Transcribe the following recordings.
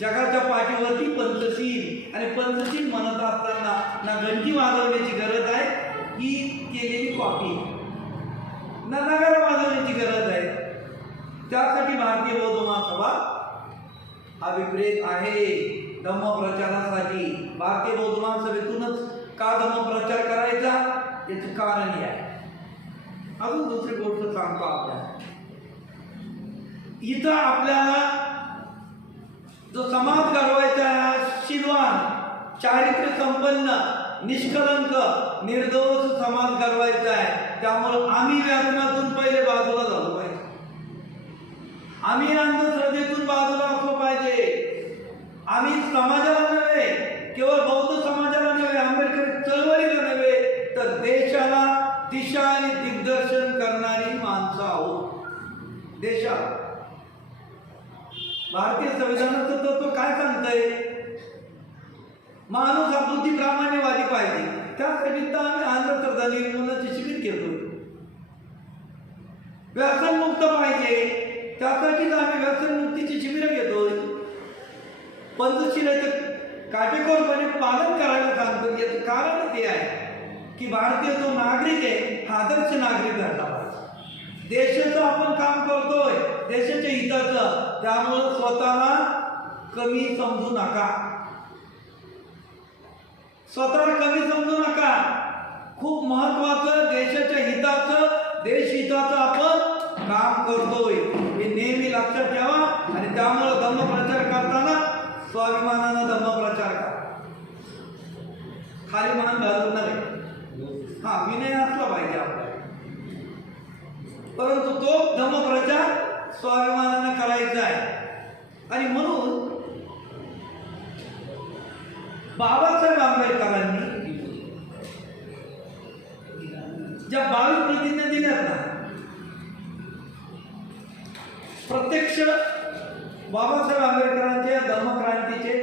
जगाच्या पाठीवरती पंचशील, आणि पंचशील म्हणत असताना ना घंटी वाजवण्याची गरज आहे ही केलेली कॉपी, ना नगारा वाजवण्याची गरज आहे. त्यासाठी भारतीय बौद्ध महासभा अभिप्रेत आहे धम्म प्रचारासाठी. भारतीय बौद्ध महासभेतूनच का धम्म प्रचार करायचा याचं कारणही आहे. अजून दुसरी गोष्ट सांगतो आपल्याला. इथं आपल्याला जो समाज घडवायचा आहे, शीलवान, चारित्र्य संपन्न, निष्कलंक, निर्दोष समाज घडवायचा आहे. त्यामुळे आम्ही व्यासनातून पहिले बाजूला झालो पाहिजे. आम्ही अंधश्रद्धेतून बाजूला असलो पाहिजे. आम्ही समाजाला नव्हे, केवळ बौद्ध समाजाला नव्हे, आंबेडकर चळवळीला नव्हे, तर देशाला दिशा आणि दिग्दर्शन करणारी माणसं आहोत. देशाला भारतीय संविधानाचं तत्व काय सांगतंय? माणूस हा बुद्धी प्रामाण्यवादी पाहिजे. त्यासाठी तर आम्ही अंधश्रद्धा निर्मूलनाचे शिबिर घेतो. व्यसनमुक्त पाहिजे, त्यासाठीच आम्ही व्यसनमुक्तीची शिबिरं घेतोय. पंचशीलाचं काटेकोरपणे पालन करायला सांगतो. याचं कारण ते आहे की भारतीय जो नागरिक आहे हा आदर्श नागरिक झाला पाहिजे. देशाचं आपण काम करतोय, देशाच्या हिताचं, त्यामुळं स्वतःला कमी समजू नका. स्वतःला कमी समजू नका. खूप महत्वाचं देशाच्या हिताचं, देशहिताचं आपण काम करतोय हे नेहमी लक्षात ठेवा. आणि त्यामुळं धम्मप्रचार करताना स्वाभिमानानं धम्मप्रचार करा. खाली म्हणून घालून नव्हे. हा, विनय असला पाहिजे आपल्याला, परंतु तो धम्मप्रचार स्वाभिमानानं करायचा आहे. आणि म्हणून बाबासाहेब आंबेडकरांनी ज्या 22 प्रतिज्ञा दिल्यात ना, प्रत्यक्ष बाबासाहेब आंबेडकरांच्या धम्मक्रांतीचे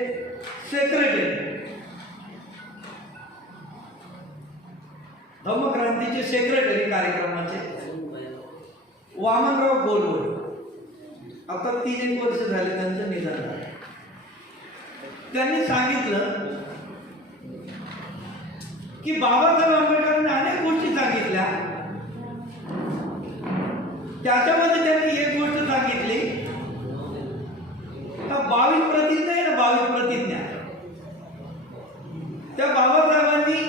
सेक्रेटरी कार्यक्रमाचे वामनराव गोडबोले, आता 3-1 वर्ष झाले त्यांचं निधन झालं. त्यांनी सांगितलं की बाबासाहेब आंबेडकरांनी अनेक गोष्टी सांगितल्या. त्याच्यामध्ये त्यांनी एक गोष्ट सांगितली, 22 प्रतिज्ञा आहे ना, 22 प्रतिज्ञा, त्या बाबासाहेबांनी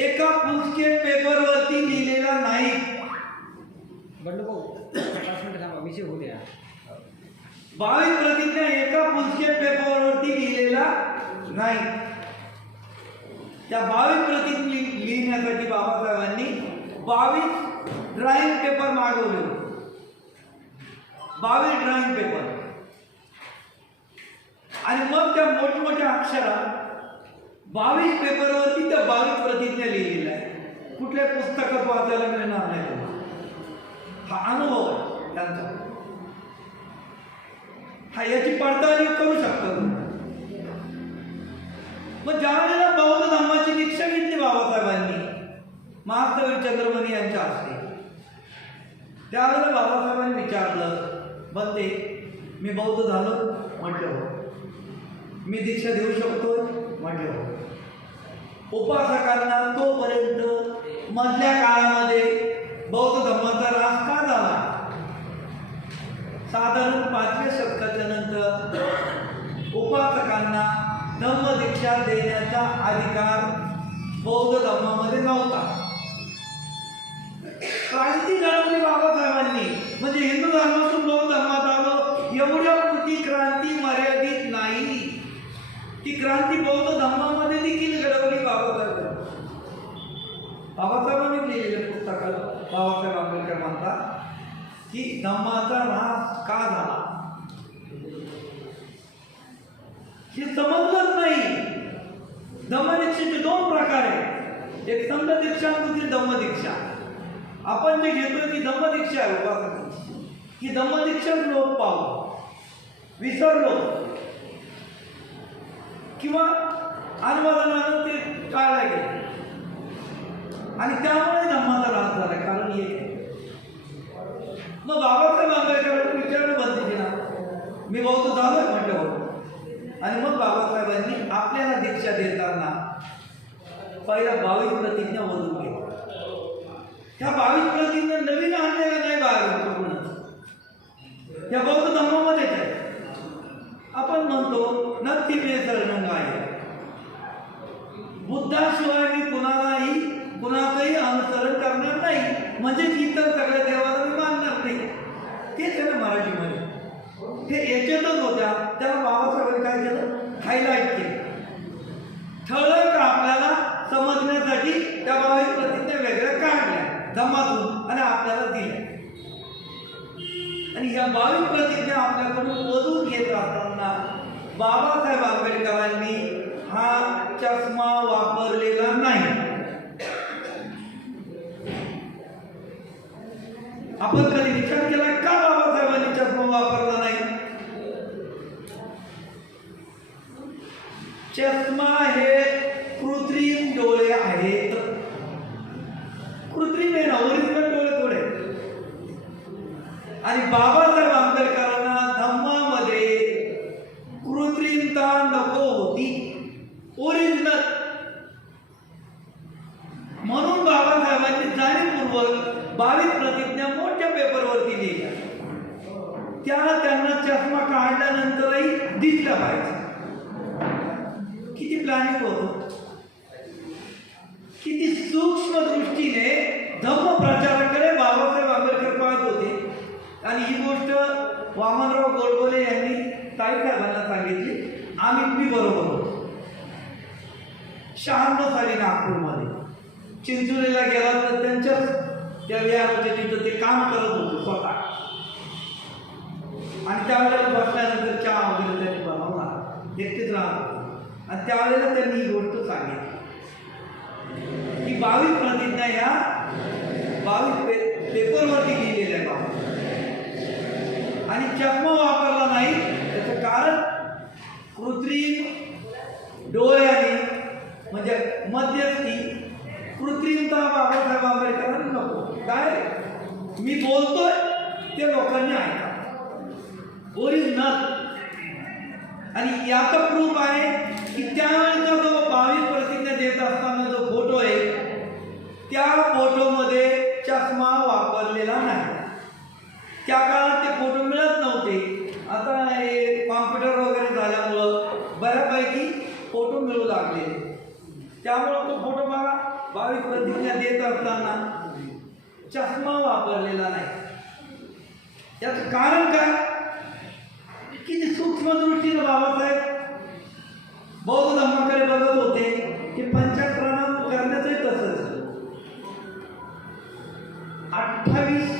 एका पुस्तके पेपरवरती लिहिलेला नाही. 22 प्रतिज्ञा एका पुस्तके पेपरवरती लिहिलेला नाही. त्या 22 प्रतिज्ञा लिहिण्यासाठी बाबासाहेबांनी 22 ड्रॉइंग पेपर मागवले. 22 ड्रॉइंग पेपर. आणि मग त्या मोठमोठ्या अक्षरात 22 पेपरवरती त्या 22 प्रतिज्ञा लिहिलेल्या आहे. कुठल्या पुस्तकात वाचायला मिळणार नाही तुम्हाला. हा अनुभव आहे त्यांचा. हा याची पडताळणी करू शकता तुम्ही. मग ज्यावेळेला बौद्ध धर्माची दीक्षा घेतली बाबासाहेबांनी महात्मा चंद्रमणी यांच्या हस्ते, त्यावेळेला बाबासाहेबांनी विचारलं, बंदे मी बौद्ध झालो? म्हटलं हो. मी दीक्षा देऊ शकतो? म्हटलं हो. उपासकांना तोपर्यंत मधल्या काळामध्ये बौद्ध धर्माचा ऱ्हास का झाला? साधारण 5व्या शतकाच्या नंतर उपासकांना धम्मदीक्षा देण्याचा अधिकार बौद्ध धर्मामध्ये नव्हता. क्रांती घडवली बाबासाहेबांनी, म्हणजे हिंदू धर्मातून बौद्ध धर्मात आलो. एवढ्या पुरती क्रांती मर्यादित नाही, ती क्रांती बौद्ध धर्मामध्ये देखील घडवली बाबासाहेबांनी. बाबासाहेबांनी लिहिलेल्या पुस्तकात बाबासाहेब आंबेडकर म्हणतात की धम्माचा ऱ्हास का झाला हे समजलंच नाही. धम्मदीक्षेचे 2 प्रकार आहेत, एक संघ दीक्षा आणि दुसरी धम्मदीक्षा. आपण जे घेतोय ती धम्मदीक्षा आहे उपासकांची. ही धम्मदीक्षाच लोक पाहू विसरलो किंवा अनुवादानं ते टाळलं गेलं आणि त्यामुळे धम्माचा ऱ्हास झाला. कारण हे मग बाबासाहेब आंबेडकरांनी विचारलं बंदी दिला, मी बौद्ध झालोय? म्हटलं हो. आणि मग बाबासाहेबांनी आपल्याला दीक्षा देताना पहिला 22 प्रतिज्ञा ओढून घेतल्या. ह्या 22 प्रतिज्ञा नवीन आणलेल्या नाही बाळगून, या बौद्ध धर्मामध्येच आहे. आपण म्हणतो नक्की बेसरणंग आहे. बुद्धाशिवाय मी कुणाचंही अनुसरण करणार नाही, म्हणजे इतर सगळ्या देवाला मी मानणार नाही. तेच आहे ना मराठीमध्ये. ते याच्यातच होत्या. त्याला बाबासाहेबांनी काय केलं, हायलाईट केलं. ठळक आपल्याला समजण्यासाठी त्या 22 प्रतिज्ञा वेगळ्या काढल्या धम्मातून आणि आपल्याला दिल्या. आणि ह्या 22 प्रतिज्ञा आपल्याकडून ओढून घेत असताना बाबासाहेब आंबेडकरांनी हा चष्मा वापरलेला नाही. आपण कधी विचार केला का बाबासाहेबांनी चष्मा वापरला नाही? चष्मा हे कृत्रिम डोळे आहेत. कृत्रिम आहे ना, ओरिजिनल डोळे थोडे. आणि बाबासाहेब आंबेडकरांना धम्मामध्ये कृत्रिमता नको होती, ओरिजिनल. म्हणून बाबासाहेबांनी जाणीवपूर्वक 22 प्रतिज्ञा मोठ्या पेपरवरती लिहिल्या. त्यांना चष्मा काढल्यानंतरही दिसला पाहिजे. किती प्लॅनिंग होतं, किती सूक्ष्म दृष्टीने धम्म प्रचाराकडे बाबासाहेब आंबेडकर पाहत होते. आणि ही गोष्ट वामनराव गोडबोले यांनी ताईसाहेबांना सांगितली. आम्ही बरोबर होतो. 96 साली नागपूरमध्ये चिंचोलीला गेला तर त्यांच्याच त्या विहाराच्या तिथं ते काम करत होते स्वतः. आणि त्यावेळेला बसल्यानंतर चहा वगैरे त्यांनी बनवला, एकटेच राहत. आणि त्यावेळेला त्यांनी ही गोष्ट सांगितली की 22 प्रतिज्ञा या 22 पेपरवरती लिहिलेल्या आहे बाबा. आणि चष्मा वापरला नाही त्याचं कारण कृत्रिम डोळ्याने, म्हणजे मध्यस्थी कृत्रिमता बाबासाहेब आंबेडकरांना नको. काय मी बोलतोय ते लोकांनी ऐका, ओरिजिनल. आणि याचा प्रूफ आहे की त्यावेळेचा जो 22 प्रतिज्ञा देत असताना जो फोटो आहे त्या फोटोमध्ये चष्मा वापरलेला नाही. त्या काळात ते फोटो मिळत नव्हते. आता हे कॉम्प्युटर वगैरे झाल्यामुळं बऱ्यापैकी फोटो मिळू लागले. त्यामुळं तो फोटो बघा 22 प्रतिज्ञा देत असताना चष्मा वापरलेला नाही. याचं कारण काय? किती सूक्ष्म दृष्टीनं बाबासाहेब बौद्ध धर्माकडे बघत होते की पंचक्रांत करण्याचंही तसंच. 28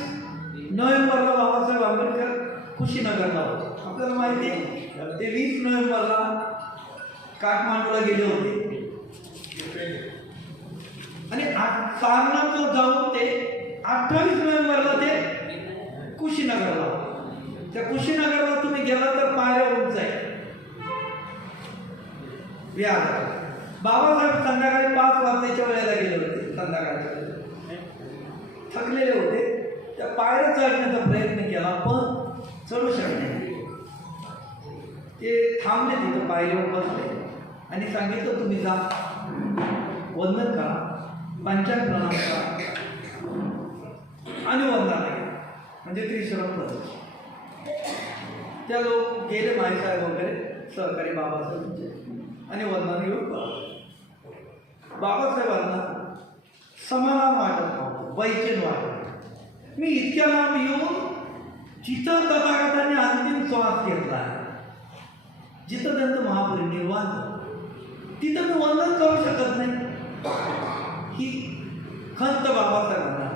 नोव्हेंबरला बाबासाहेब आंबेडकर कुशीनगरला होते. आपल्याला माहिती आहे ते 20 नोव्हेंबरला काठमांडूला गेले होते. आणि सारनाथला जाऊन ते 28 नोव्हेंबरला ते कुशीनगरला. त्या कुशीनगरला तुम्ही गेला तर पायऱ्या उंच आहे विहार. बाबासाहेब संध्याकाळी 5 वाजताच्या वेळेला गेले होते. संध्याकाळच्या थकलेले होते. त्या पायऱ्या चढण्याचा प्रयत्न केला पण चढू शकले नाही. ते थांबले तिथं पायरीवर बसले आणि सांगितलं तुम्ही जा, वंदन करा, पंचांग प्रणाम करा आणि वंदन आहे म्हणजे त्रिशरण प्रदर्शन. त्या लोक गेले माईसाहेब वगैरे सहकारी बाबासाहेबांचे आणि वंदन येऊन बाबासाहेबांना समाधान वाटत नव्हतं, बैचेन वाटत. मी इतक्या लांब येऊन जिथं तथागतांनी अंतिम श्वास घेतला, जिथं त्यांचं महापरिनिर्वाण झालं, तिथं मी वंदन करू शकत नाही. ही खंत बाबासाहेबांना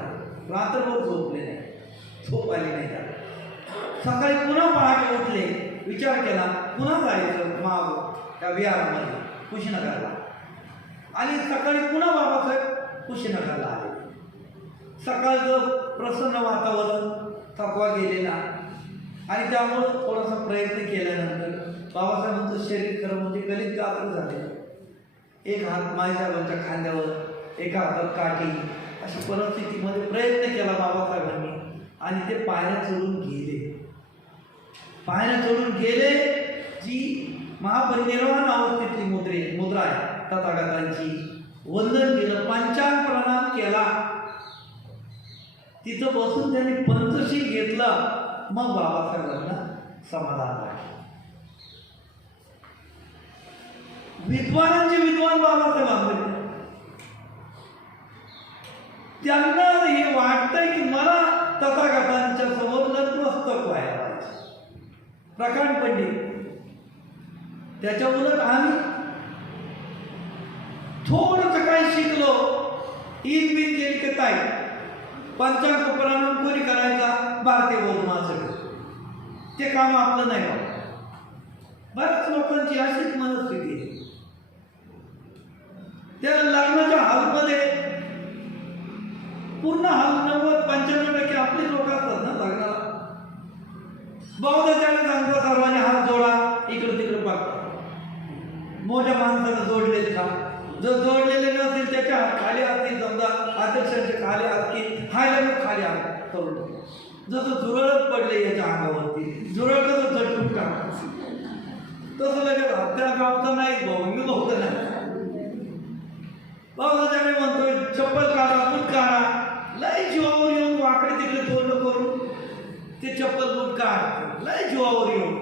रात्रभर झोपले नाही, झोप आली नाही त्याला. सकाळी पुन्हा पहाटे उठले, विचार केला पुन्हा जायचं माग त्या विहारामध्ये कुशीनगरला. आणि सकाळी पुन्हा बाबासाहेब कुशीनगरला आले. सकाळचं प्रसन्न वातावरण, थकवा गेलेला आणि त्यामुळं थोडासा प्रयत्न केल्यानंतर बाबासाहेबांचं शरीर खरं म्हणजे गलित गात्र झाले. एक हात माईसाहेबांच्या खांद्यावर, एका हातात काठी, अशा परिस्थितीमध्ये प्रयत्न केला बाबासाहेबांनी आणि ते पायऱ्या चढून गेले. पायऱ्या चढून गेले. जी महापरिनिर्वाण अवस्थेतली मुद्रा आहे तथागतांची. वंदन केलं, पंचांग प्रणाम केला, तिथं बसून त्यांनी पंचशील घेतलं. मग बाबासाहेबांना समाधान वाटलं. विद्वानांचे विद्वान बाबासाहेब आंबेडकर, त्यांना हे वाटतंय की मला तथागतांच्या समोर नतमस्तक व्हायला पाहिजे. प्रकांड पंडित, त्याच्या उलट आम्ही थोडंसं काही शिकलो, ईद बीन केली की ताई पंचांग प्रणाम कोणी करायचा, भारतीय बौद्ध महासभेत, ते काम आपलं नाही बघ. बऱ्याच लोकांची अशीच मनस्थिती आहे. त्या लग्नाच्या हॉलमध्ये पूर्ण हॉल 90-95% आपली लोक असतात ना लग्नाला. बौद्धाच्याने सांगतो सर्वांनी हात जोडा, इकडे तिकडे बघतात. मोठ्या माणसानं जोडलेले का, जर जोडलेले नसतील त्याच्या हात खाली असतील, समजा अध्यक्षांचे खाली असतील, हा लगेच खाली हात करून जसं झुरळच पडले याच्या अंगावरती, झुरळ कसं झटकून टाकतो तसं लगेच हत्या गावचं नाही भाऊ, मी बघतो नाही. बौद्धाच्याने म्हणतोय चप्पल काढा, बूट काढा, लय जीवावर येऊन वाकडे तिकडे तोंड करून ते चप्पल बूट काढ, लय जीवावर येऊन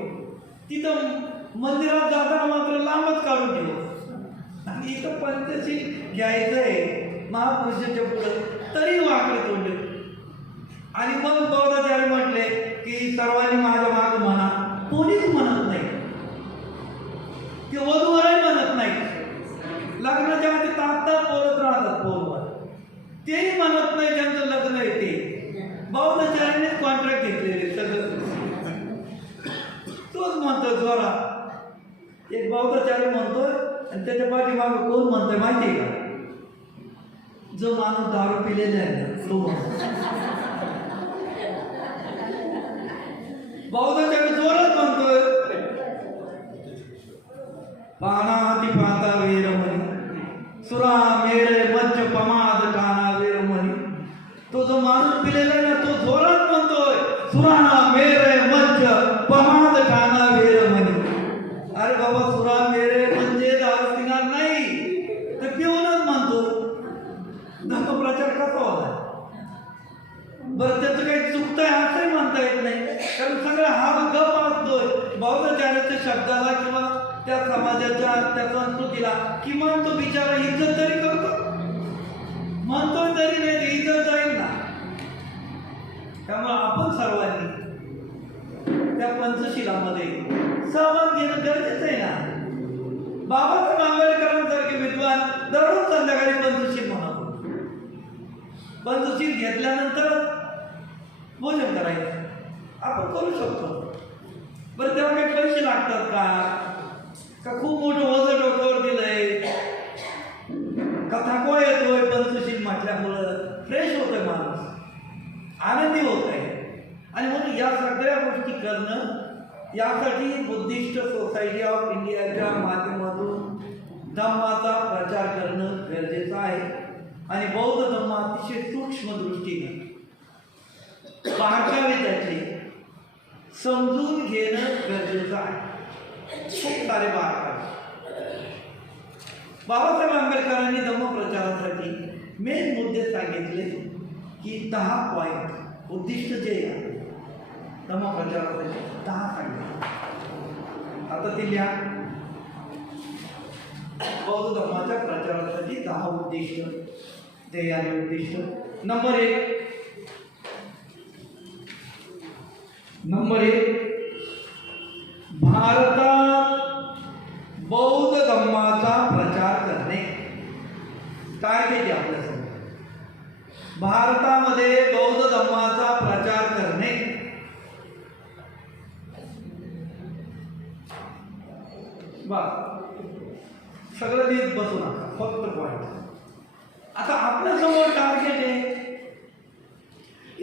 तिथं मंदिरात जाताना मात्र लांबच काढून ठेव. आणि इथं पंचशील घ्यायचंय महापुरुषाच्या पुढं तरी वाकडे तोंड. आणि मग बौद्धाचार्य म्हटले की सर्वांनी माझ्या माग म्हणा, कोणीच म्हणत नाही, ते वधूवरही म्हणत नाही. लग्नाच्या आधी तात्ताच बोलत राहतात फोनवर, तेही म्हणत नाही ज्यांचं लग्न आहे ते. बौद्धाचार्यानेच कॉन्ट्रॅक्ट घेतलेले सगळं, तोच म्हणतोय जोरात. एक बौद्धाचार्य म्हणतोय आणि त्याच्या पाठीमागं कोण म्हणतोय माहिती आहे का, जो माणूस दारू पिलेला आहे ना तो. बौद्धाचार्य जोरात म्हणतोय पानाती पाता वेरमणी सुरा मेरे मच्च पमाद काना वेरमणी. तो जो माणूस पिलेला आहे ना तो जोरात म्हणतोय सुरा मेरे मच्च पमाद काना वेरमणी. अरे बाबा, सुरा मेरे म्हणजे दारू पिणार नाही, तर पिऊनच म्हणतो. धर्मप्रचार कसा होता बरं, त्याचं काही चुकतंय असंही म्हणता येत नाही, कारण सगळं हा गप असतोय. बौद्धाचार्याच्या शब्दाला किंवा त्या समाजाच्या त्या संस्कृतीला किमान तो बिचारा इज्जत तरी करतो, म्हणतोय तरी नाही, इज्जत जाईल ना. त्यामुळे आपण सर्वांनी त्या पंचशिलामध्ये सहभाग घेणं गरजेचं आहे ना. बाबासाहेब आंबेडकरांसारखे विद्वान दररोज संध्याकाळी पंचशील म्हणत, पंचशील घेतल्यानंतर भोजन करायचं आपण करू शकतो. बरं, तेव्हा काही पैसे लागतात का खूप मोठं वजन डोक्यावर दिलंय का थकवा येतोय पंचशील म्हटल्यामुळं फ्रेश होतोय माणूस, आनंदी होत आहे. आणि म्हणून या सगळ्या गोष्टी करणं, यासाठी बुद्धिस्ट सोसायटी ऑफ इंडियाच्या माध्यमातून धम्माचा प्रचार करणं गरजेचं आहे. आणि बौद्ध धम्म अतिशय सूक्ष्म दृष्टीने पाहावे, त्याचे समजून घेणं गरजेचं आहे. खूप सारे भाग बाबासाहेब आंबेडकरांनी धम्म प्रचारासाठी मेन मुद्दे सांगितले की 10 पॉईंट उद्दिष्ट जे धम्म प्रचारासाठी 10 सांगितले. आता ते लिहा, बौद्ध धर्माच्या प्रचारासाठी 10 उद्दिष्ट, ते आणि उद्दिष्ट. नंबर 1 भारतात बौद्ध धर्माचा प्रचार करणे. टार्गेट आहे आपल्यासमोर, भारतामध्ये बौद्ध धर्माचा प्रचार करणे. सगळं नीट बसू नका, फक्त पॉईंट. आता आपल्यासमोर टार्गेट आहे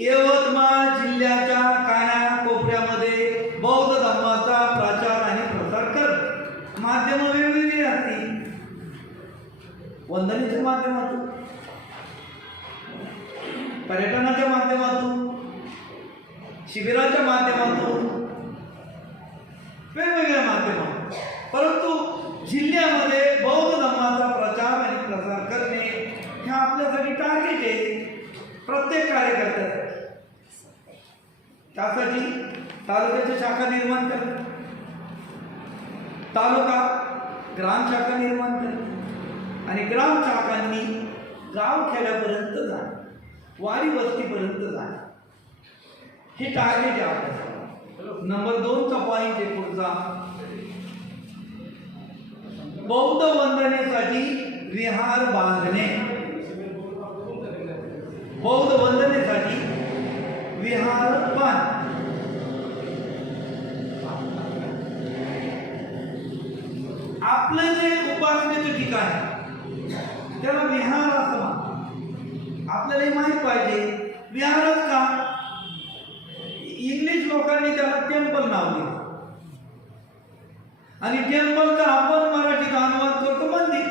यवतमाळ जिल्ह्याच्या कानाकोपऱ्यामध्ये बौद्ध धर्माचा प्रचार आणि प्रसार कर. माध्यम वेगवेगळी असतील, वंदनेच्या माध्यमातून, पर्यटनाच्या माध्यमातून, शिबिराच्या माध्यमातून, वेगवेगळ्या माध्यमातून परंतु जिल्ह्यामध्ये बौद्ध धर्माचा प्रचार आणि प्रसार करणे हे आपल्यासाठी टार्गेट आहे, प्रत्येक कार्यकर्त्यासाठी. त्यासाठी तालुक्याच्या शाखा निर्माण करणे, तालुका ग्राम शाखा निर्माण करणे आणि ग्राम शाखांनी गाव खेड्यापर्यंत जाणे, वाडी वस्तीपर्यंत जाणे, हे टार्गेट आहे आपल्यासाठी. नंबर 2चा पॉईंट आहे पुढचा, बौद्ध वंदनेसाठी विहार बांधणे. बौद्ध वंदनेसाठी विहार बांध. आपलं जे उपासनेचं ठिकाण आहे त्याला विहार असं म्हणतात. आपल्याला माहीत पाहिजे विहारच का. इंग्लिश लोकांनी त्याला टेम्पल नाव दिलं आणि टेम्पलचा आपण मराठीत अनुवाद करतो मंदिर.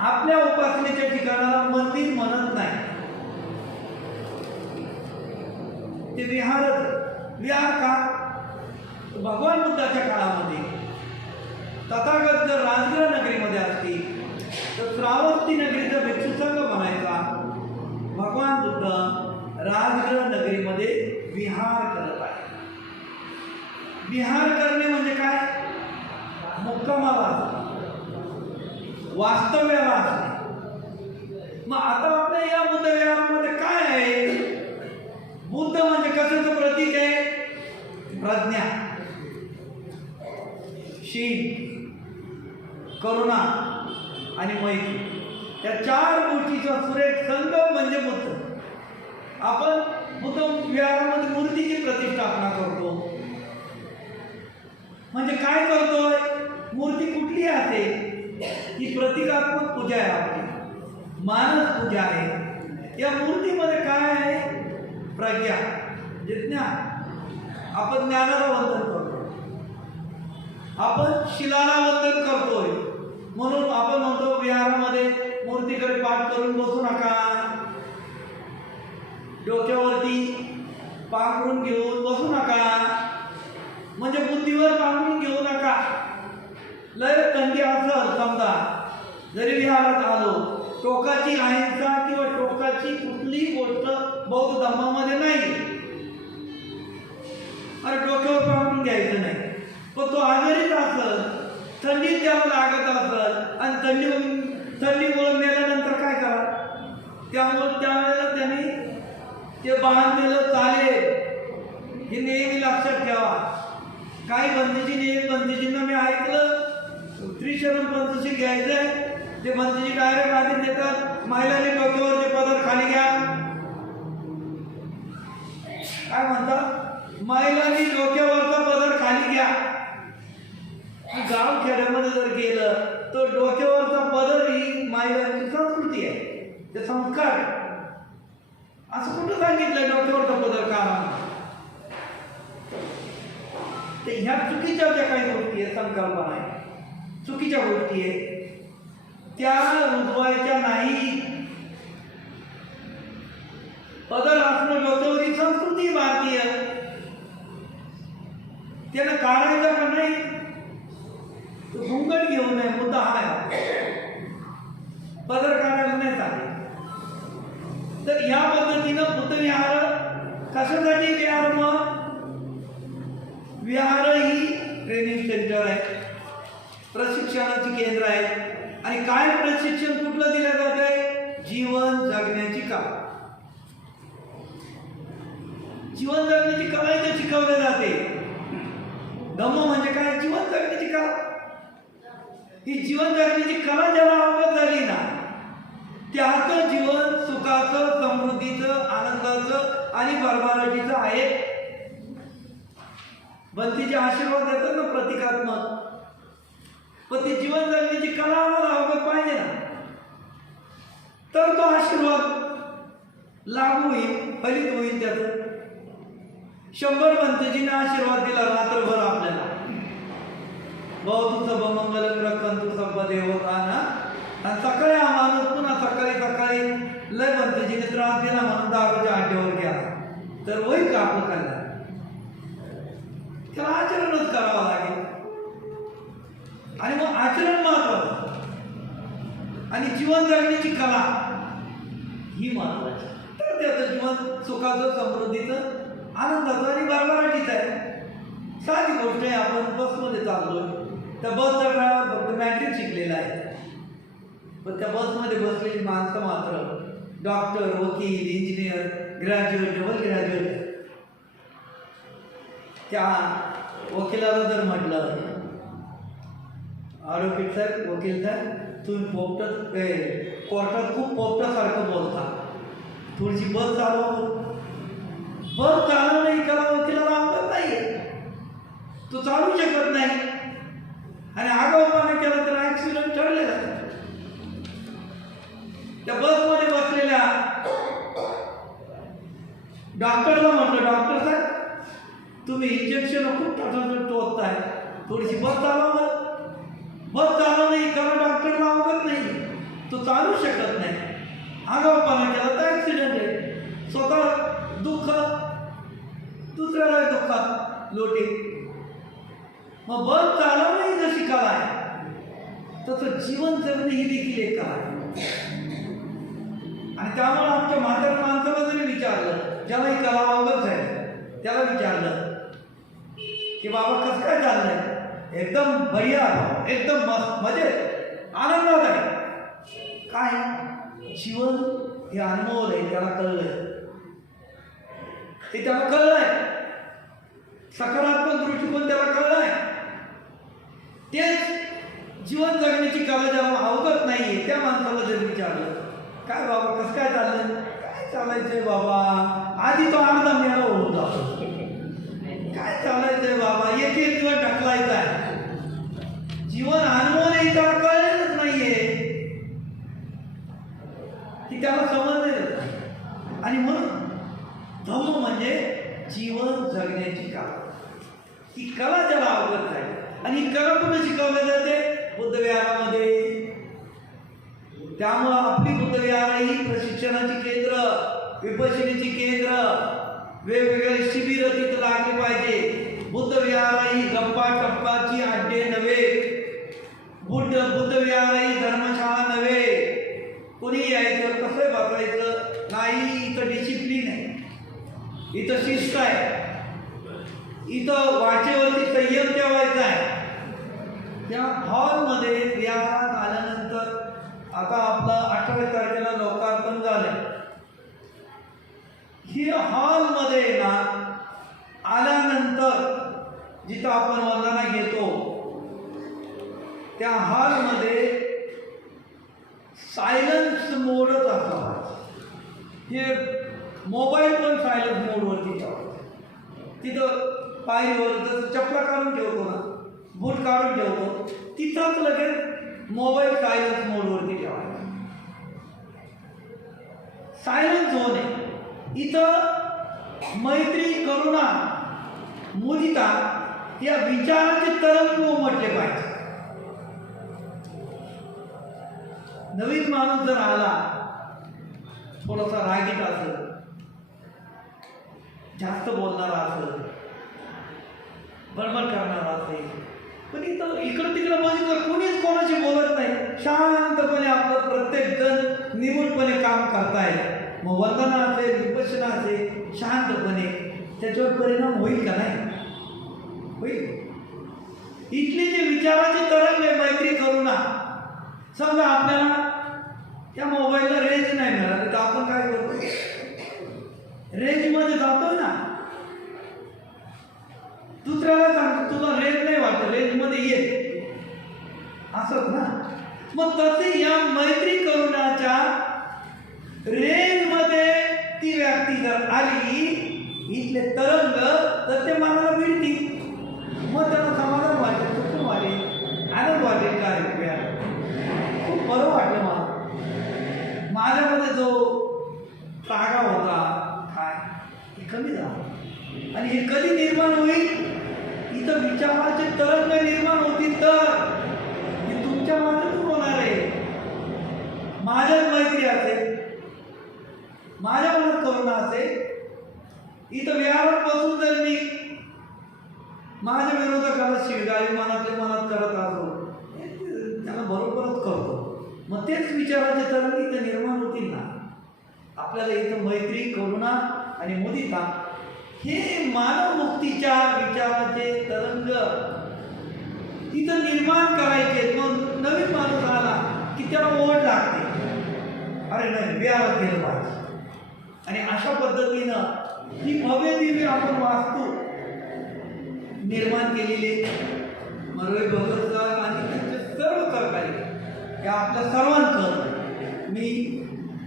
आपल्या उपासनेच्या ठिकाणाला मंदिर म्हणत नाही, ते विहारच. विहार का. भगवान बुद्धाच्या काळामध्ये तथागत जर राजगृह नगरीमध्ये असतील तर श्रावस्ती नगरीचा भिक्षू संघ म्हणायचा. भगवान बुद्ध राजगृह नगरीमध्ये विहार करत आहे. विहार करणे म्हणजे काय. मुक्कामाला असणे, वास्तव्याला असणे. मग आता आपल्या या बुद्ध विहारामध्ये काय आहे. बुद्ध म्हणजे कशाचं प्रतीक आहे. प्रज्ञा, शील, करुणा आणि मैत्री, या 4 गोष्टीचा सुरेख संगम म्हणजे बुद्ध. आपण बुद्ध विहारामध्ये मूर्तीची प्रतिष्ठापना करतो. म्हणजे काय करतोय. मूर्ती कुठली आहे ही प्रतिकात्मक पूजा आहे, आपली मानस पूजा आहे. या मूर्तीमध्ये काय आहे. प्रज्ञा, ज्ञान. आपण ज्ञानाला वंदन करतो, आपण शिलाला वंदन करतोय. म्हणून आपण म्हणतो विहारामध्ये मूर्तीकडे पाठ करून बसू नका, डोक्यावरती पांघरून घेऊन बसू नका, म्हणजे बुद्धीवर पांघरून घेऊ नका. लय थंडी असेल समजा जरी विहारात आलो, टोकाची अहिंसा किंवा टोकाची कुठलीही गोष्ट बौद्ध धर्मामध्ये नाही. अरे डोक्यावर पांघरून घ्यायचं नाही. पण तो आजारीच असेल, थंडीत त्याला लागत असेल आणि थंडीमुळे मेल्यानंतर काय करा. त्यामुळे त्यावेळेला त्यांनी ते बांधलेलं चालेल हे नेहमी लक्षात ठेवा. काही बंदीजींना मी ऐकलं त्रिशरण पंचशील घ्यायचंय, ते बंदीजी डायरेक्ट आधी देतात महिलांनी डोक्यावरचे पदर खाली घ्या. काय म्हणतात. महिलांनी डोक्यावरचा पदर खाली घ्या. गाव खेड्यामध्ये जर गेलं तर डोक्यावरचा पदर ही महिलांची संस्कृती आहे, ते संस्कार आहे. असं कुठं सांगितलं डोक्यावरचा पदर का. ते ह्या चुकीच्या ज्या काही गोष्टी आहेत, संकल्पना आहे, चुकीच्या गोष्टी आहेत, त्या रुजवायच्या नाही. पदर असणं डोक्यावर ही संस्कृती भारतीय, त्याला काढायचं का नाही. घुंगट घेऊ नये, मुद्दा हा आहे. पदर काढायला नाही चालेल. तर या पद्धतीनं बुद्ध विहार कशासाठी विहार. मग विहार ही ट्रेनिंग सेंटर आहे, प्रशिक्षणाची केंद्र आहे. आणि काय प्रशिक्षण कुठलं दिलं जात आहे. जीवन जगण्याची कला. जीवन जगण्याची कला इथे शिकवली जाते. धम्म म्हणजे काय. जीवन जगण्याची कला. ही जीवन जगण्याची कला ज्याला अवगत झाली ना, त्याचं जीवन सुखाचं, समृद्धीचं, आनंदाचं आणि भरभराटीचं आहे. बंदीचे आशीर्वाद देतात ना प्रतिकात्मक. पण ती जीवन जगण्याची कला आम्हाला अवगत पाहिजे ना, तर तो आशीर्वाद लागू होईल, फलित होईल. त्याचं 100 बंदीजीने आशीर्वाद दिला रात्रभर आपल्याला. बहुतुचं बमंगल रखंतु सब देवता ना. आणि सकाळी हा माणूस पुन्हा सकाळी लय बंदीजीने त्रास दिला म्हणून दारूच्या आड्यावर गेला. तर होईल का आपलं कल्याण. त्याला आचरणच करावं लागेल. आणि मग आचरण महत्वाचं आणि जीवन जगण्याची कला ही महत्वाची. तर त्याचं जीवन सुखाचं, समृद्धीचं, आनंदाचं आणि भरभराटीचं आहे. साधी गोष्ट आहे. आपण बसमध्ये चाललोय, त्या बसचा ड्रायव्हर फक्त मॅट्रिक शिकलेला आहे, पण त्या बसमध्ये बसलेली माणसं मात्र डॉक्टर, वकील, इंजिनियर, ग्रॅज्युएट, डबल ग्रॅज्युएट. त्या वकिलाला जर म्हटलं, ॲडव्होकेट साहेब, वकील साहेब, तुम्ही कोर्टात खूप पोपटासारखं बोलता, थोडीशी बस चालव. बस चालव नाही करा वकिलाला आवडत नाही, तो चालू शकत नाही. आणि आगाऊपणा केला तर ॲक्सिडेंट ठरलेला. त्या बसमध्ये बसलेल्या डॉक्टरला म्हटलं, डॉक्टर साहेब तुम्ही इंजेक्शन खूप टोचताय, थोडीशी बस चालवा. बस चालव नाही कारण डॉक्टरला आवडत नाही, तो चालू शकत नाही. आगाऊपणा केला तर ॲक्सिडेंट आहे. स्वतः दुःख, दुसऱ्याला दुःखात लोटे. मग बस चालवणं ही जशी कला आहे, तसं जीवन जगणे ही देखील एक कला आहे. आणि त्यामुळे आमच्या म्हाताऱ्या माणसाला जरी विचारलं, ज्याला ही कला आवडत आहे, त्याला विचारलं की बाबा कसं काय चाललंय, एकदम बढिया, एकदम मस्त, मजेत, आनंदात आहे. काय जीवन हे अनमोल आहे, त्याला कळलंय, ते त्याला कळलंय. सकारात्मक दृष्टिकोन त्याला कळलाय. तेच जीवन जगण्याची कला ज्याला अवगत नाहीये त्या माणसाला जर विचारलं, काय बाबा कसं काय चाललंय, काय चालायचंय बाबा, आधी तो अर्धा मेळा होऊन जातो. काय चालायचंय बाबा, एक एक दिवस ढकलायचा आहे. जीवन अनमोल आहे त्याला कळलेलंच नाहीये, की त्याला समजलेलंच नाही. आणि म्हणून धम्म म्हणजे जीवन जगण्याची कला. ही कला त्याला अवगत आहे. आणि ही कला कुठे शिकवली जाते? बुद्धविहारामध्ये. त्यामुळं आपली बुद्धविहार ही प्रशिक्षणाची केंद्र, विपश्यनेची केंद्र, वेगवेगळे शिबिर तिथं लागली पाहिजे. बुद्धविहार ही गप्पा टप्पाची अड्डे नव्हे, बुद्धविहार ही धर्मशाळा नव्हे. कुणी यायचं, कसं बसायचं नाही, इथं डिसिप्लिन आहे, इथं शिस्त आहे, इथं वाचेवरती संयम ठेवायचा आहे. त्या हॉलमध्ये विहारात आल्यानंतर, आता आपलं 18 तारखेला लोकार्पण झालंय, ही हॉलमध्ये ना आल्यानंतर जिथं आपण वंदना घेतो त्या हॉलमध्ये सायलन्स मोडच असावा. हे मोबाईल पण सायलन्स मोडवरती ठेवायचा. तिथं पायरीवर जसं चपला काढून ठेवतो ना, बूट काढून ठेवतो, तिथंच लगेच मोबाईल सायलन्स मोडवरती ठेवायचा. सायलन्स होणे. इथं मैत्री, करुणा, मुदिता या विचाराचे तरंग उमटले पाहिजे. नवीन माणूस जर आला, थोडासा रागीट असेल, जास्त बोलणारा असेल, बडबड करणारा असेल, पण इथं इकडं तिकडं बघितलं कोणीच कोणाशी बोलत नाही, शांतपणे आपलं प्रत्येक जण निमूटपणे काम करताय. मग वंदना असेल, विपश्यना असेल, शांतपणे त्याच्यावर परिणाम होईल का? नाही होईल. इथली जी विचाराची तरंग आहे, मैत्री, करुणा. समजा आपल्याला त्या मोबाईलला रेंज नाही मिळाली तर आपण काय करतो? रेंजमध्ये जातोय ना, दुसऱ्याला सांगतो तुला रेंज नाही वाटत, रेंजमध्ये ये, असंच ना. मग तसे या मैत्री करुणाच्या रेंजमध्ये ती व्यक्ती जर आली, इथले तरंग तर ते मनाला भिडतील. मग त्याला समाधान वाटेल, सुख वाटेल, आनंद वाटेल. काय खूप बरं वाटलं मला. माझ्यामध्ये जो रागा होता काय हे कमी झाला. आणि हे कधी निर्माण होईल? इथं विचाराचे तरंग निर्माण होतील तर हे तुमच्या मनातून होणार आहे. माझ्यात मैत्री असेल, माझ्या मनात करुणा असेल, इथं विहारात बसून जर मी माझ्या विरोधकाला शिवगाळी मनातल्या मनात करत असो, त्याला बरोबरच करतो. मग तेच विचाराचे तरंग इथं निर्माण होतील ना. आपल्याला इथं मैत्री, करुणा आणि मुदिता हे मानवमुक्तीच्या विचाराचे तरंग इथं निर्माण करायचे. मग नवीन माणूस आला की त्याला ओढ लागते, अरे नाही व्यायाम केलं पाहिजे. आणि अशा पद्धतीनं ही भव्य दिव्य आपण वास्तू निर्माण केलेली मरवी भगत आणि त्यांचे सर्व सहकारी या आपल्या सर्वांचं मी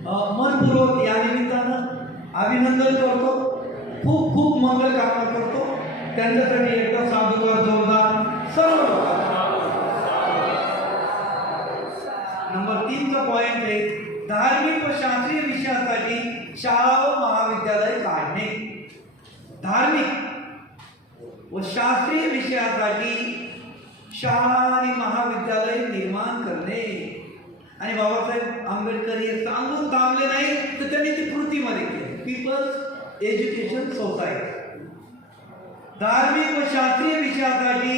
मनपूर्वक या निमित्तानं अभिनंदन करतो. खूप खूप मंगल कामना करतो. त्यांच्यासाठी एकदा साधुकार जोरदार सर्व नंबर 3चा पॉइंट आहे धार्मिक व शास्त्रीय विषयासाठी शाळा व महाविद्यालय काढणे. धार्मिक व शास्त्रीय विषयासाठी शाळा आणि महाविद्यालय निर्माण करणे. आणि बाबासाहेब आंबेडकर हे सांगून थांबले नाही, तर त्यांनी ती कृतीमध्ये केली. People's education society. धार्मिक व शास्त्रीय विषयासाठी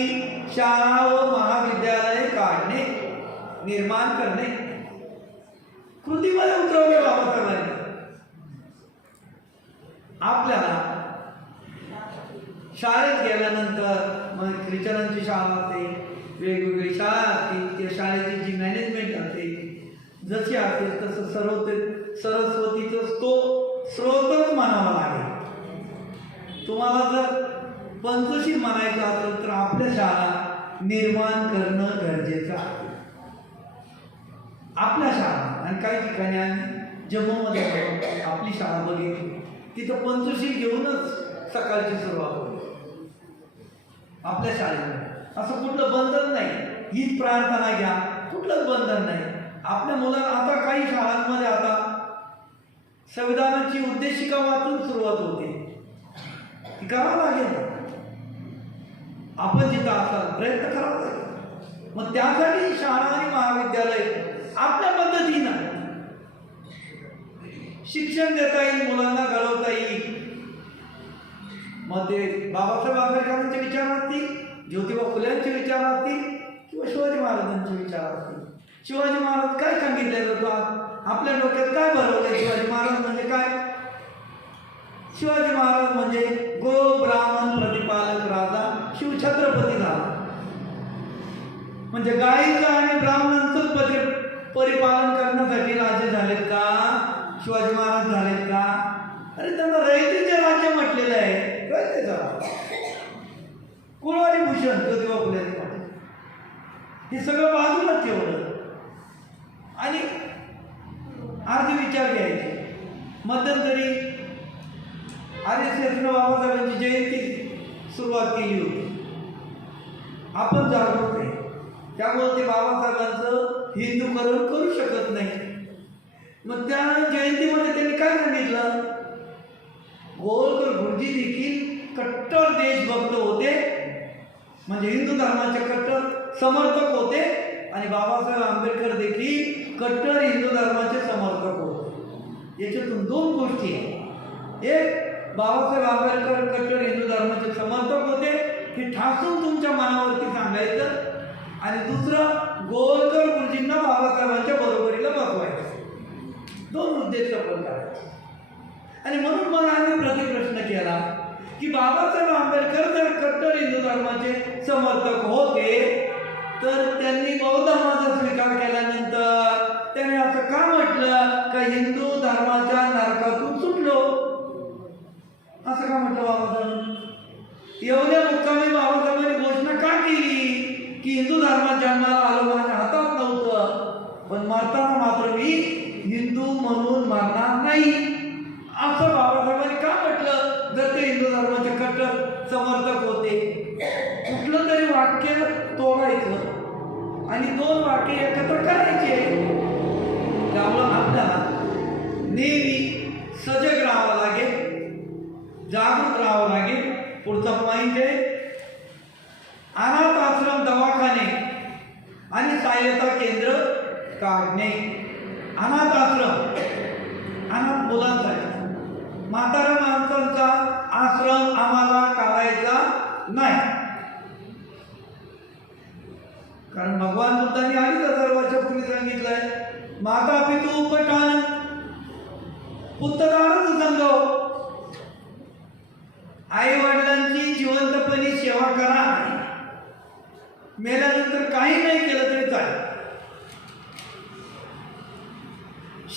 शाळा व महाविद्यालय काढणे, निर्माण करणे, कृतीमध्ये उतरवले बाबासाहेबांनी. आपल्याला शाळेत गेल्यानंतर मग ख्रिश्चनांची शाळा असते, वेगवेगळी शाळा असते, त्या शाळेची जी मॅनेजमेंट असते जशी असते तसं सरस्वतीचं स्रोतच म्हणावा लागेल. तुम्हाला जर पंचशील म्हणायचं असेल तर आपल्या शाळा निर्माण करणं गरजेचं आहे. आपल्या शाळा आणि काही ठिकाणी आम्ही जम्मूमध्ये आपली शाळा बघितली, तिथं पंचशील घेऊनच सकाळची सुरुवात होती. आपल्या शाळेमध्ये असं कुठलं बंधन नाही, हीच प्रार्थना घ्या, कुठलंच बंधन नाही. आपल्या मुलांना आता काही शाळांमध्ये आता संविधानाची उद्देशिका वाचून सुरुवात होते, ती करावं लागेल. आपण जिथं असाल प्रयत्न करावा लागेल. मग त्यासाठी शाळा आणि महाविद्यालय आपल्या पद्धतीनं शिक्षण देता येईल, मुलांना घडवता येईल. मग ते बाबासाहेब आंबेडकरांचे विचार असतील, ज्योतिबा फुल्यांचे विचार असतील किंवा शिवाजी महाराजांचे विचार असतील. शिवाजी महाराज काय सांगितले जातात, आपल्या डोक्यात काय भरवले? शिवाजी महाराज म्हणजे काय? शिवाजी महाराज म्हणजे गो ब्राह्मण प्रतिपालक राजा शिवछत्रपती झाला. म्हणजे गायीचं आणि ब्राह्मणांचं परिपालन करण्यासाठी राजे झालेत का? शिवाजी महाराज झालेत का? अरे त्यांना रयतेचे राज्य म्हटलेलं आहे. रयतेचा कुळवाडी भूषण ज्योतिबा फुले हे सगळं बाजूला ठेवलं आणि अर्धे विचार घ्यायचे. मध्यंतरी आर्यश्रेष्ठ बाबासाहेबांची जयंती सुरुवात केली होती. आपण जागरूक आहे, त्यामुळे ते बाबासाहेबांचं हिंदूकरण करू शकत नाही. मग त्या जयंतीमध्ये त्यांनी काय सांगितलं? गोळकर गुरुजी देखील कट्टर देशभक्त होते, म्हणजे हिंदू धर्माचे कट्टर समर्थक होते, आणि बाबासाहेब आंबेडकर देखील कट्टर हिंदू धर्माचे समर्थक होते. याच्यातून दोन गोष्टी आहेत. एक, बाबासाहेब आंबेडकर कट्टर हिंदू धर्माचे समर्थक होते हे ठासून तुमच्या मनावरती सांगायचं, आणि दुसरं गोळकर गुरुजींना बाबासाहेबांच्या बरोबरीला बसवायचं. दोन उद्देश सफल करायचे. आणि म्हणून मग आम्ही प्रतिप्रश्न केला की बाबासाहेब आंबेडकर जर कट्टर हिंदू धर्माचे समर्थक होते तर त्यांनी बौद्ध धर्माचा स्वीकार केल्यानंतर त्यांनी असं का म्हटलं का हिंदू धर्माच्या नरकातून सुटलो? असं का म्हटलं बाबासाहेब? एवढ्या मुक्कामी बाबासाहेबांनी घोषणा का केली की हिंदू धर्मात जन्माला आलो माझ्या हातात नव्हतं, पण मरताना मात्र मी हिंदू म्हणून मरणार नाही, असं बाबासाहेबांनी का म्हटलं? जर ते हिंदू धर्माचे कट्टर समर्थक होते. कुठलं तरी वाक्य तोडायचं आणि दोन वाक्य एकत्र करायचे. त्यामुळं आपल्याला नेहमी सजग राहावं लागेल, जागृत राहावं लागेल. पुढचा पॉइंट आहे अनाथ आश्रम, दवाखाने आणि सहाय्यता केंद्र काढणे. अनाथ आश्रम, अनाथ मुलांसाठी, म्हाताऱ्या माणसांचा आश्रम आम्हाला काढायचा नाही. कारण भगवान बुद्धांनी 2500 वर्षापूर्वी सांगितलंय, माता पितू उपटान पुत्रदारच संगव. आई वडिलांची जिवंतपणी सेवा करा. मेल्यानंतर काही नाही केलं तरी चालेल.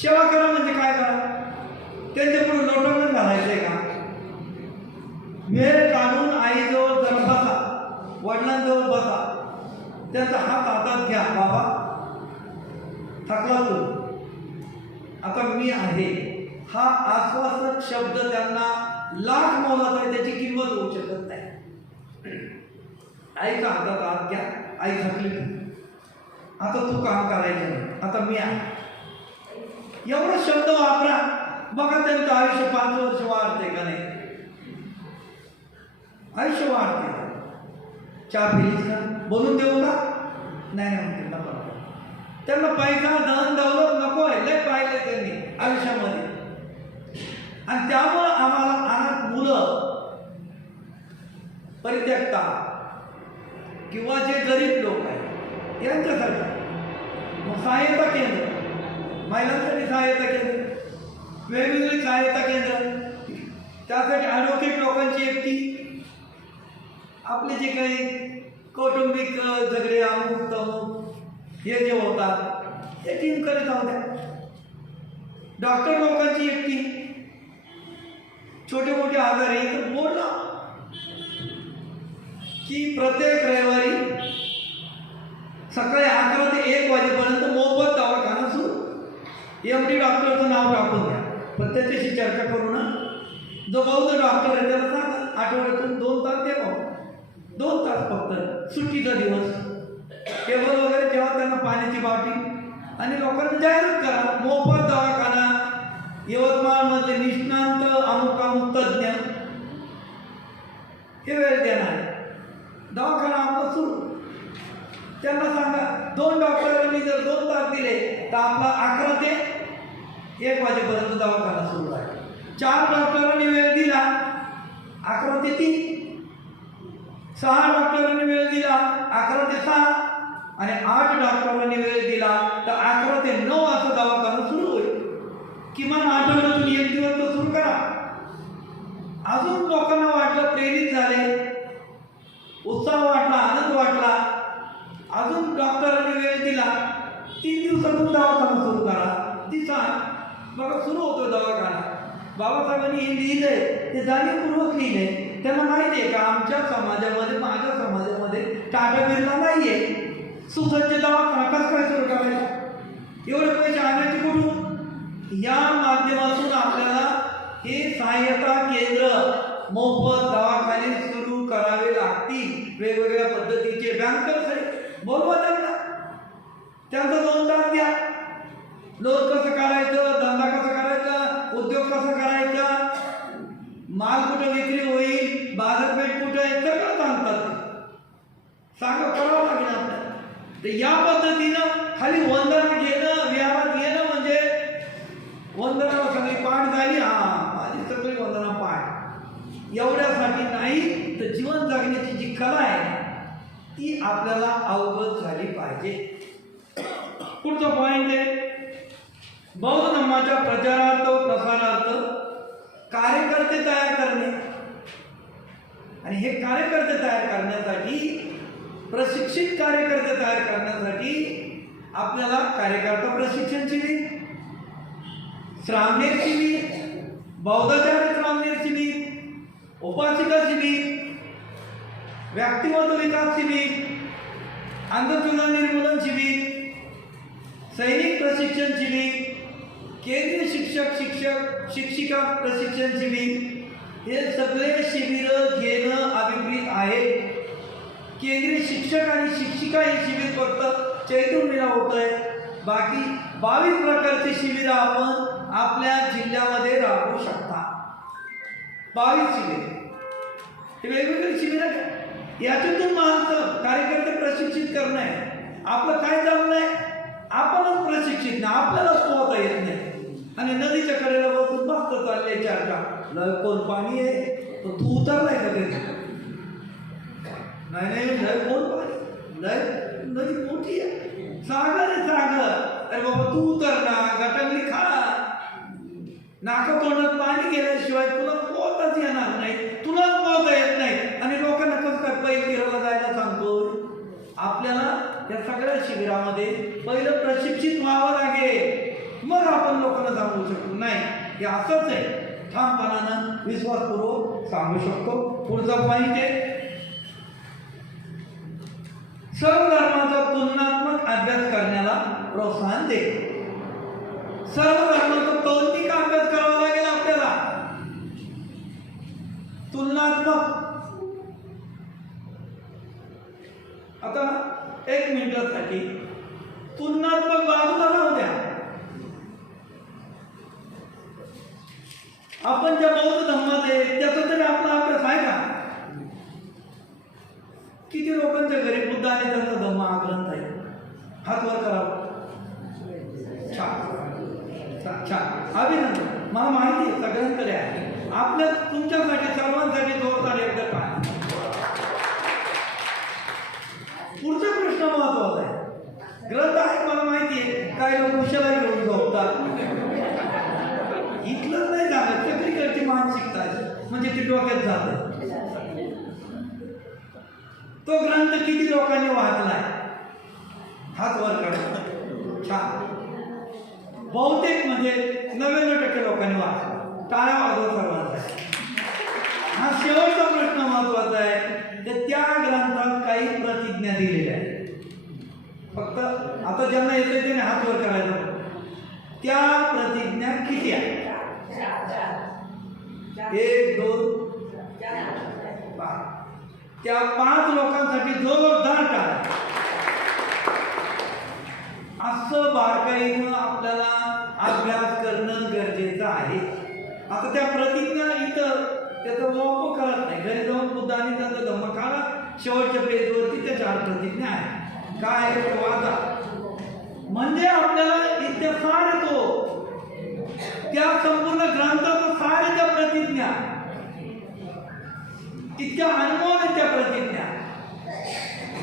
सेवा करा म्हणजे काय करा? त्यांच्या पुढे लोटांगण घालायचंय का? वेळ काढून आईजवळ जरा बसा, वडिलांजवळ बसा, त्यांचा हात हातात घ्या. बाबा थकला तू, आता मी आहे, हा आश्वासक शब्द त्यांना लाख मोलाचा आहे, त्याची किंमत होऊ शकत नाही. आईचा हातात हात घ्या. आई थकली, आता तू काम करायचं नाही, आता मी आहे, एवढा शब्द वापरा. बघा त्यांचं आयुष्य 5 वर्ष वाढते का नाही? आयुष्य वाढते. चहा पिलीस का? बोलून देऊ का? नाही म्हणते नको. त्यांना पैसा धन दौलत नको आहे, लय पाहिलं त्यांनी आयुष्यामध्ये. आणि त्यामुळं आम्हाला अनाथ मुलं, परित्यक्ता किंवा जे गरीब लोक आहेत यांच्यासाठी सहायता केंद्र, महिलांसाठी सहायता केंद्र, वेगवेगळी सहायता केंद्र, त्यासाठी ॲडव्होकेट लोकांची एकटी, आपले जे काही कौटुंबिक झगडे अमुक तमुक हे जे होतात ते टीमकडे जाऊ द्या. डॉक्टर लोकांची एकटी, छोटे मोठे आजार आहे तर बोलला की प्रत्येक रविवारी सकाळी 11 ते 1 वाजेपर्यंत मोफत दवाखाना सुरू. MD डॉक्टरचं नाव टाकून द्या, पण त्याच्याशी चर्चा करू ना. जो बौद्ध डॉक्टर आहे त्याला सांगा आठवड्यातून 2 तास द्या, 2 तास फक्त, सुट्टीचा दिवस, टेबल वगैरे ठेवा, त्यांना पाण्याची बाटली, आणि लोकांना जाहीरात करा मोफत दवाखाना. यवतमाळमधले निष्णांत अमुक अमुक तज्ज्ञ हे वेळ देणार, दवाखाना आपला सुरू. त्यांना सांगा 2 डॉक्टरांनी जर 2 तास दिले तर आपला 11 ते 1 वाजेपर्यंत दवाखाना सुरू आहे. 4 डॉक्टरांनी वेळ दिला 11 ते 3, 6 डॉक्टरांनी वेळ दिला 11 ते 6, आणि 8 डॉक्टरांनी वेळ दिला तर 11 ते 9 असा दवाखाना सुरू होईल. किमान आठवड्यातून 1 दिवस तो सुरू करा. अजून लोकांना वाटलं, प्रेरित झाले, उत्साह वाटला, आनंद वाटला, अजून डॉक्टरांनी वेळ दिला, 3 दिवसातून दवाखाना सुरू करा. दिसा बघा सुरू होतो दवाखाना. बाबासाहेबांनी हे लिहिलंय, ते जाणीवपूर्वक लिहिलंय. त्यांना माहिती आहे का आमच्या समाजामध्ये, माझ्या समाजामध्ये टाटा बिर्ला नाही आहे, सुसज्ज दवाखाना कसं काय सुरू करायचा? एवढे पैसे आणायचे कुठून? या माध्यमातून आपल्याला हे सहाय्यता केंद्र, मोफत दवाखाने सुरू करावे लागतील. वेगवेगळ्या पद्धतीचे बँकर्स आहेत, बोलवा त्यांना, त्यांचा 2 तास द्या. लोन कसं करायचं, धंदा कसा करायचा, उद्योग कसा करायचा, माल कुठं विक्री होईल, बाजारपेठ कुठं आहे, सगळं सांगतात. सांगा, करावं लागेल आपल्याला. तर या पद्धतीनं खाली वंदना घेणं, व्यवहार घेणं म्हणजे वंदना सगळी पाठ झाली, माझी सगळी वंदना पाठ, एवढ्यासाठी नाही तर जीवन जगण्याची जी कला आहे ती आपल्याला अवगत झाली पाहिजे. पुढचा पॉइंट आहे, बौद्ध धर्माच्या प्रचारार्थ व प्रसारार्थ कार्यकर्ते तयार करणे. आणि हे कार्यकर्ते तयार करण्यासाठी, प्रशिक्षित कार्यकर्ते तयार करण्यासाठी आपल्याला कार्यकर्ता प्रशिक्षण शिबिर, श्रामणेर शिबिर, बौद्धाचार्य श्रामणेर शिबिर, उपासिका शिबिर, व्यक्तिमत्व विकास शिबिर, अंधश्रद्धा निर्मूलन शिबिर, सैनिक प्रशिक्षण शिबिर, केंद्रीय शिक्षिका प्रशिक्षण शिबिर, हे सगळे शिबिर घेणं अभिप्रेत आहे. केंद्रीय शिक्षक आणि शिक्षिका हे शिबिर फक्त चैतन्यला होत आहे. बाकी 22 प्रकारचे शिबिर आपण आपल्या जिल्ह्यामध्ये राबवू शकता. 22 शिबिर, हे वेगवेगळे शिबिर आहेत. याच्यातून माणसं कार्यकर्ते प्रशिक्षित करणं आहे. आपलं काय चाललंय, आपणच प्रशिक्षित नाही, आपल्यालाच पोहता येत नाही. आणि नदीच्या कडेला बसून मस्त चालले चर्चा, लय कोण पाणी आहे, तर तू उतरलाय का ते? नाही लय कोण पाणी, लय नदी मोठी आहे, सागर आहे सागर. अरे बाबा तू उतर ना, गटांगली खा. नाका तोंडात पाणी गेल्याशिवाय तुला पोहताच येणार नाही, तुलाच पोहता येत नाही. आणि लोकांना कसं काय पहिलं फिरायला जायला सांगतोय? आपल्याला या सगळ्या शिबिरामध्ये पहिलं प्रशिक्षित व्हावं लागेल, मग आपण लोकांना सांगू शकतो. नाही, हे असंच आहे, ठामपणानं विश्वासपूर्वक सांगू शकतो. पुढचा पॉईंट आहे, सर्व धर्माचा तुलनात्मक अभ्यास करण्याला प्रोत्साहन दे. सर्व धर्माचा तौलनिक अभ्यास करावा लागेल आपल्याला. तुलनात्मक. आता 1 मिनिटासाठी तुलनात्मक बाजूला राहू द्या. आपण ज्या बौद्ध धर्मात आहे त्याचा तरी आपला अभ्यास आहे का? किती लोकांच्या घरी बुद्ध आणि त्यांचा धम्म हा ग्रंथ आहे? हात वर करावा. छान छान, अभिनंदन. मला माहिती आहे सगळ्यांकडे आहे. आपल्या तुमच्यासाठी सर्वांसाठी जोरदार एकदा काय. पुढचा प्रश्न महत्वाचा आहे. ग्रंथ आहे मला माहिती आहे, काही लोक उशाला घेऊन झोपतात. इथलं नाही झालं, सगळीकडची मानसिकता म्हणजे ती डोक्यात जात. तो ग्रंथ किती लोकांनी वाचलाय? हात वर करा. छान. बहुतेक म्हणजे 99% लोकांनी वाचला. टाळ्या वाजवा सर्वांसाठी. हा शेवटचा प्रश्न महत्वाचा आहे, तर त्या ग्रंथात काही प्रतिज्ञा दिलेल्या आहेत. फक्त आता ज्यांना येते त्याने हात वर करायचा. त्या प्रतिज्ञा किती आहेत? 1 2 5. त्या 5 लोकांसाठी जोरदार टाळ्या. असं बारकाईनं आपल्याला अभ्यास करणं गरजेचं आहे. आता त्या प्रतिज्ञा इथं त्याचा वापर करत नाही. घरी जाऊन बुद्ध आणि त्यांचा धम्म काढा, शेवटच्या पेजवरती त्या 4 प्रतिज्ञा आहेत. काय आहे ते वाचा. म्हणजे आपल्याला इतक्या सार येतो, त्या संपूर्ण ग्रंथाचा सार आहे त्या प्रतिज्ञा. इतक्या अनमोल आहेत त्या प्रतिज्ञा.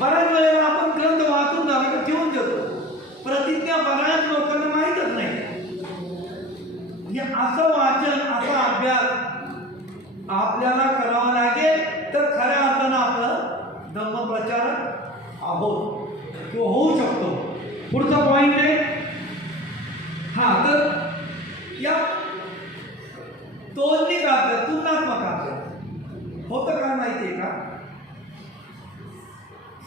बऱ्याच वेळेला आपण ग्रंथ वाचून झाला का ठेवून देतो. प्रतिज्ञा बऱ्याच लोकांना माहीतच नाही. असं वाचन, असा अभ्यास आपल्याला करावा लागेल, तर खऱ्या अर्थानं आपलं धम्मप्रचारक आहोत किंवा होऊ शकतो. पुढचा पॉइंट आहे हा, तर या तौलनिक अभ्यास, तुलनात्मक अभ्यास होतं काय माहिती आहे का?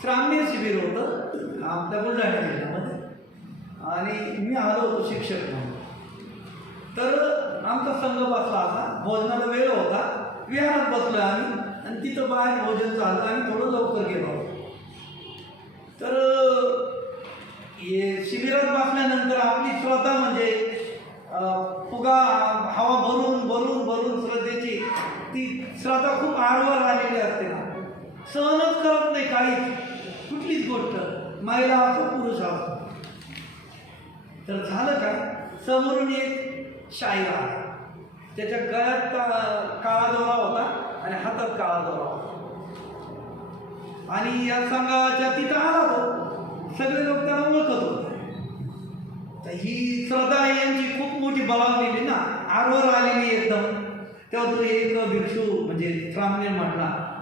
श्राम्य शिबिर होतं आपल्या बुलढाणा जिल्ह्यामध्ये आणि मी आलो होतो शिक्षक म्हणून. तर आमचा संघ बसला असा, भोजनाला वेळ होता, विहारात बसलो आम्ही आणि तिथं बाहेर भोजन चालतं. आम्ही थोडं लवकर गेलो. तर शिबिरात बसल्यानंतर आपली श्रद्धा म्हणजे फुगा हवा भरून भरून भरून श्रद्धेची ती श्रद्धा खूप आरवर आलेली असते ना, सहनच करत नाही काही कुठलीच गोष्ट, महिला असो पुरुष असो. तर झालं काय, समोरून एक शाहीर आला. त्याच्या गळ्यात काळा दोरा होता आणि हातात काळा दोरा होता. आणि या संघाच्या तिथं आला तो, सगळे लोक त्याला ओळखत होते. तर ही श्रद्धा यांची खूप मोठी बळावलेली ना, आरवर आलेली एकदम. तेव्हा तो एक भिक्षू म्हणजे श्रामणे म्हटला,